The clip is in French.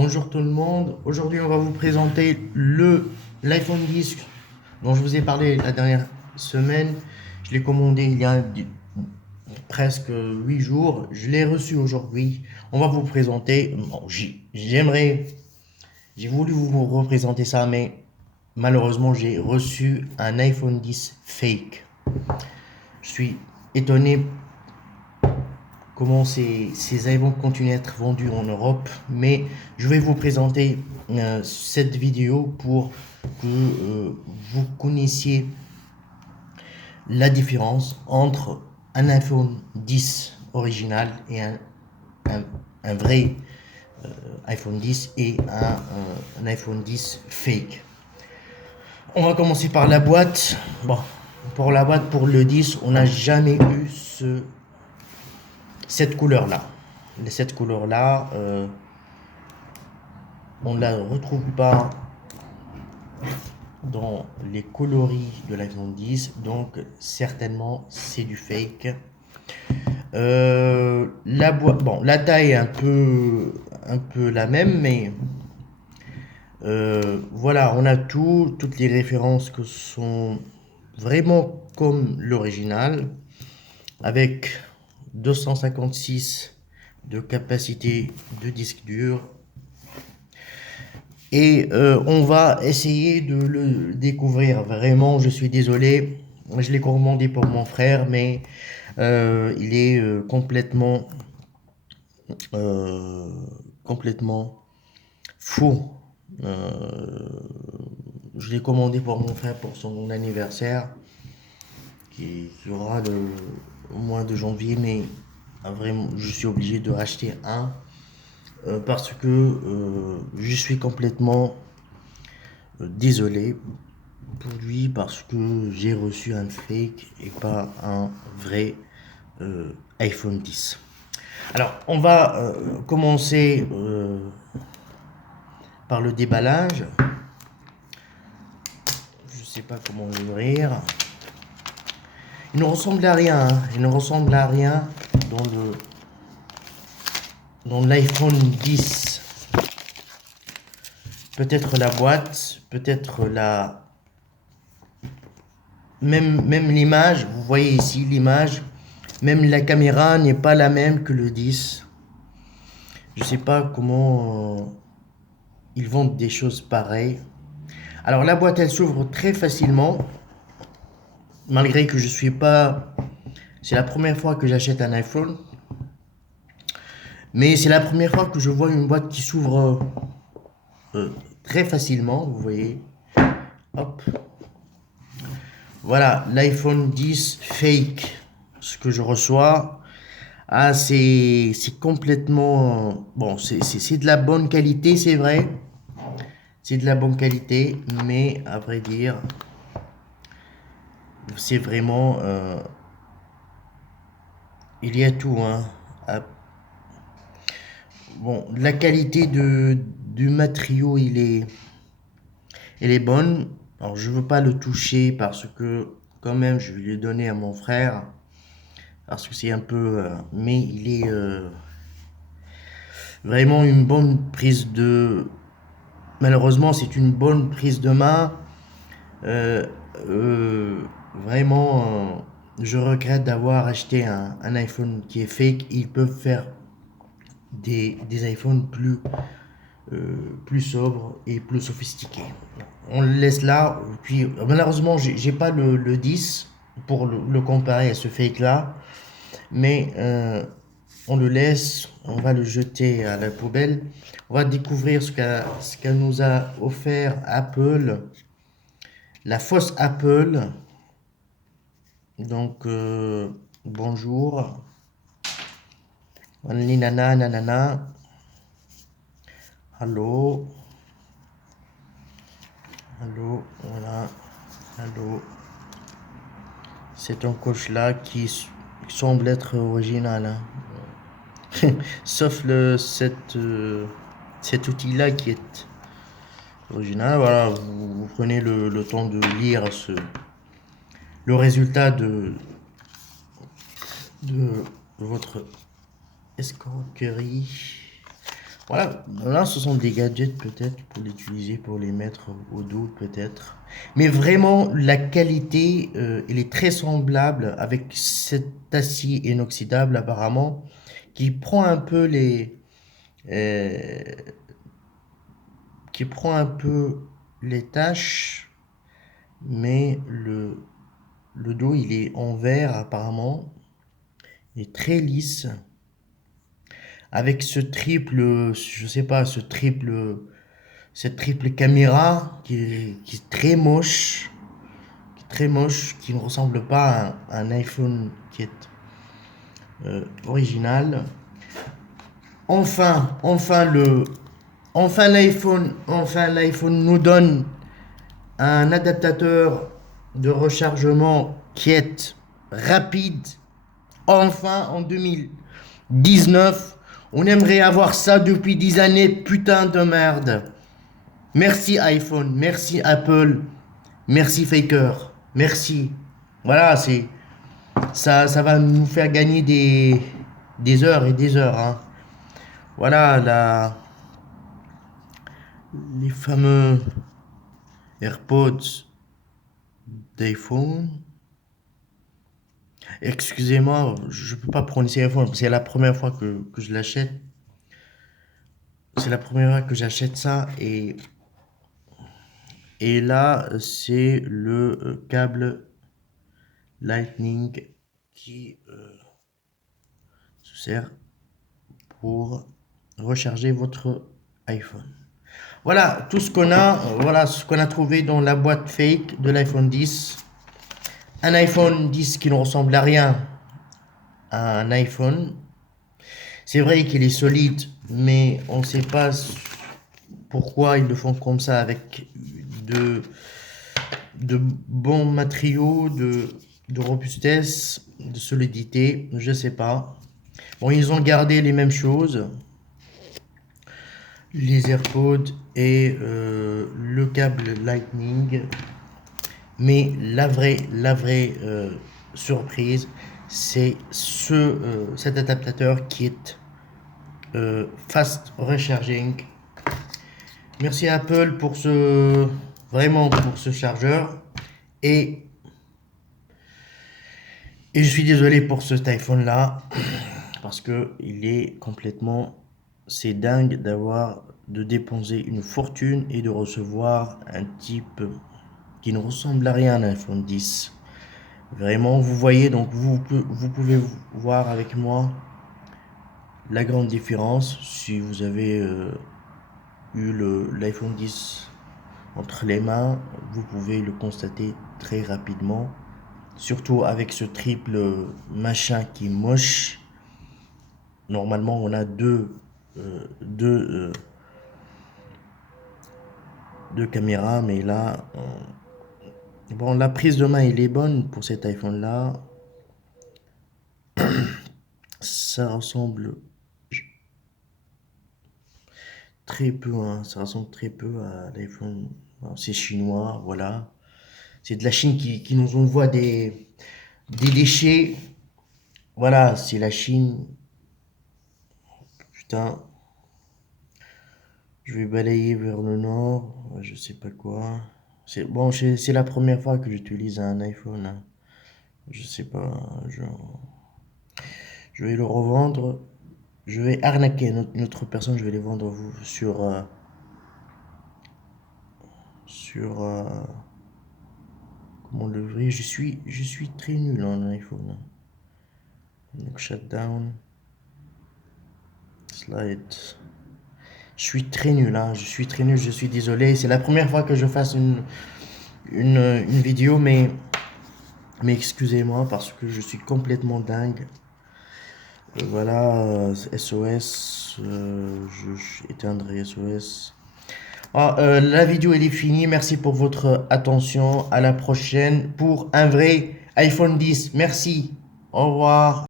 Bonjour tout le monde, aujourd'hui on va vous présenter l'iPhone 10 dont je vous ai parlé la dernière semaine. Je l'ai commandé il y a presque 8 jours, je l'ai reçu aujourd'hui. On va vous présenter, bon, j'ai voulu vous représenter ça, mais malheureusement j'ai reçu un iPhone 10 fake. Je suis étonné comment ces iPhones continuent à être vendus en Europe, mais je vais vous présenter cette vidéo pour que vous connaissiez la différence entre un iPhone 10 original et un, un vrai iPhone 10 et un iPhone 10 fake. On va commencer par la boîte. Bon, pour la boîte, pour le 10, on n'a jamais eu cette couleur-là. Cette couleur-là, on ne la retrouve pas dans les coloris de l'iPhone 10, donc certainement c'est du fake. La boîte, bon, la taille est un peu la même, mais voilà, on a toutes les références que sont vraiment comme l'original, avec 256 de capacité de disque dur. Et on va essayer de le découvrir. Vraiment, je suis désolé. Je l'ai commandé pour mon frère, mais il est euh, complètement fou. Euh, je l'ai commandé pour mon frère pour son anniversaire, qui aura au mois de janvier, mais vraiment, je suis obligé de racheter un parce que je suis complètement désolé pour lui parce que j'ai reçu un fake et pas un vrai iPhone 10. Alors, on va commencer par le déballage. Je sais pas comment l'ouvrir. Il ne ressemble à rien, hein. Il ne ressemble à rien dans dans l'iPhone 10. Peut-être la boîte, peut-être même l'image. Vous voyez ici l'image. Même la caméra n'est pas la même que le 10. Je sais pas comment ils vendent des choses pareilles. Alors la boîte elle s'ouvre très facilement, malgré que je suis pas. C'est la première fois que j'achète un iPhone, mais c'est la première fois que je vois une boîte qui s'ouvre euh, très facilement. Vous voyez, hop, voilà l'iPhone 10 fake, ce que je reçois. Ah, c'est complètement bon. C'est de la bonne qualité, c'est vrai. C'est de la bonne qualité, mais à vrai dire, c'est vraiment il y a tout, hein. Ah, bon, la qualité du matériau, elle est bonne. Alors, je veux pas le toucher parce que, quand même, je vais le donner à mon frère. Parce que c'est un peu. Mais il est vraiment une bonne prise de. Malheureusement, c'est une bonne prise de main. Euh, euh, vraiment, je regrette d'avoir acheté un iPhone qui est fake. Ils peuvent faire des iPhones plus sobres et plus sophistiqués. On le laisse là. Puis malheureusement, j'ai pas le 10 pour le comparer à ce fake là. Mais on le laisse. On va le jeter à la poubelle. On va découvrir ce qu'a nous a offert Apple. La fausse Apple. Donc, bonjour. Nanana, nanana. Allô. Allô, voilà. Allô. C'est un coach là qui semble être original, hein. Sauf cet outil-là qui est original. Voilà, vous prenez le temps de lire le résultat de votre escroquerie. Voilà, là ce sont des gadgets peut-être pour l'utiliser, pour les mettre au dos peut-être. Mais vraiment la qualité, elle est très semblable avec cet acier inoxydable apparemment, qui prend un peu euh, qui prend un peu les taches, mais le dos il est en verre apparemment, il est très lisse. Avec ce triple, je sais pas, cette triple caméra qui est très moche, très moche, qui ne ressemble pas à un iPhone qui est original. Enfin, enfin l'iPhone nous donne un adaptateur de rechargement qui est rapide. Enfin, en 2019, on aimerait avoir ça depuis 10 années, putain de merde. Merci iPhone, merci Apple, merci Faker, merci. Voilà, ça va nous faire gagner des heures et des heures, hein. Voilà, les fameux AirPods d'iPhone. Excusez-moi, je peux pas prononcer iPhone, c'est la première fois que je l'achète. C'est la première fois que j'achète ça et là, c'est le câble Lightning qui se sert pour recharger votre iPhone. Voilà tout ce qu'on a, voilà ce qu'on a trouvé dans la boîte fake de l'iPhone 10. Un iPhone 10 qui ne ressemble à rien à un iPhone. C'est vrai qu'il est solide, mais on ne sait pas pourquoi ils le font comme ça avec de, de bons matériaux, de robustesse, de solidité, je sais pas. Bon, ils ont gardé les mêmes choses, les AirPods et le câble Lightning, mais la vraie surprise, c'est cet adaptateur qui est fast recharging. Merci à Apple pour vraiment pour ce chargeur et je suis désolé pour cet iPhone là parce que il est complètement, c'est dingue de dépenser une fortune et de recevoir un type qui ne ressemble à rien à un iPhone 10. Vraiment, vous voyez, donc vous pouvez voir avec moi la grande différence si vous avez eu l'iPhone 10 entre les mains, vous pouvez le constater très rapidement. Surtout avec ce triple machin qui est moche. Normalement, on a deux caméras, mais là, bon, la prise de main, elle est bonne pour cet iPhone-là. Ça ressemble très peu, hein, ça ressemble très peu à l'iPhone. C'est chinois, voilà. C'est de la Chine qui nous envoie des déchets. Voilà, c'est la Chine. Putain, je vais balayer vers le nord, je sais pas quoi. C'est bon, c'est la première fois que j'utilise un iPhone, hein. Je sais pas, je vais le revendre. Je vais arnaquer une autre personne, je vais les vendre sur comment l'ouvrir. Je suis très nul en iPhone, hein. Donc shutdown, slide. Je suis très nul, hein. Je suis très nul, je suis désolé. C'est la première fois que je fasse une vidéo, mais excusez-moi parce que je suis complètement dingue. Voilà, SOS, je éteindrai SOS. Ah, la vidéo elle est finie, merci pour votre attention, à la prochaine pour un vrai iPhone 10, merci, au revoir.